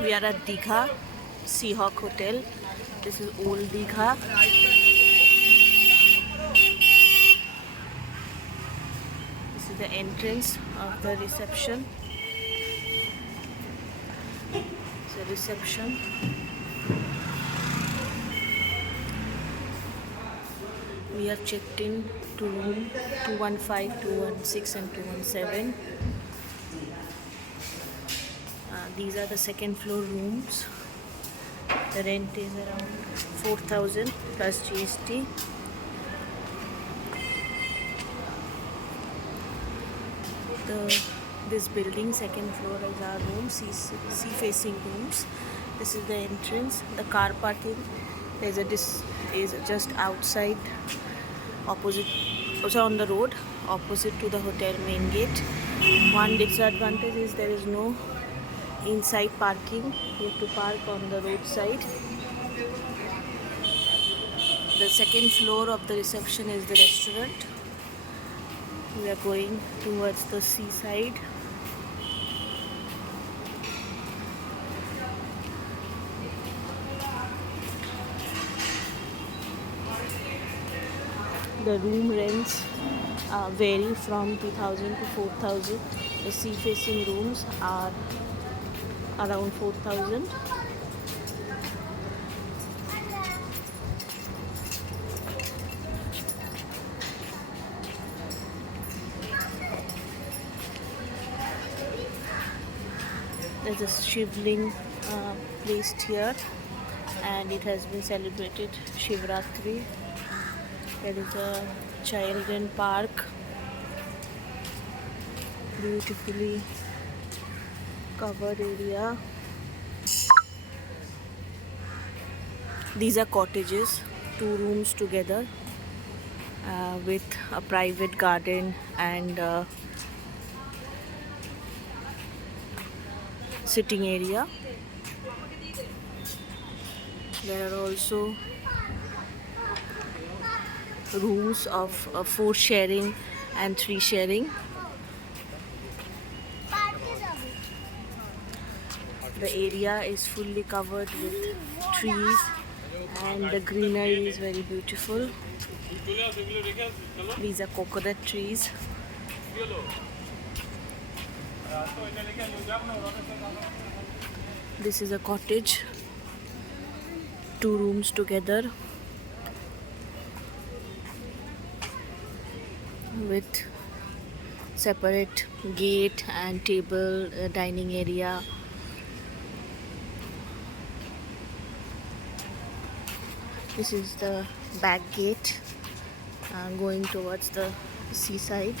We are at Digha, Seahawk Hotel. This is old Digha. This is the entrance of the reception. It's a reception. We have checked in to room 215, 216 and 217. These are the second floor rooms. The rent is around 4,000 plus GST. This building, second floor, is our room, sea facing rooms. This is the entrance. The car parking is just outside, opposite, also on the road, opposite to the hotel main gate. One disadvantage is there is no inside parking. You have to park on the roadside. The second floor of the reception is the restaurant. We are going towards the seaside. The room rents vary from 2,000 to 4,000. The sea facing rooms are around 4,000. There's a shivling placed here, and it has been celebrated Shivratri. There is a children park, beautifully covered area. These are cottages, 2 rooms together with a private garden and sitting area. There are also rooms of 4 sharing and 3 sharing. The area is fully covered with trees and the greenery is very beautiful. These are coconut trees. This is a cottage, 2 rooms together with separate gate and table, dining area. This is the back gate going towards the seaside.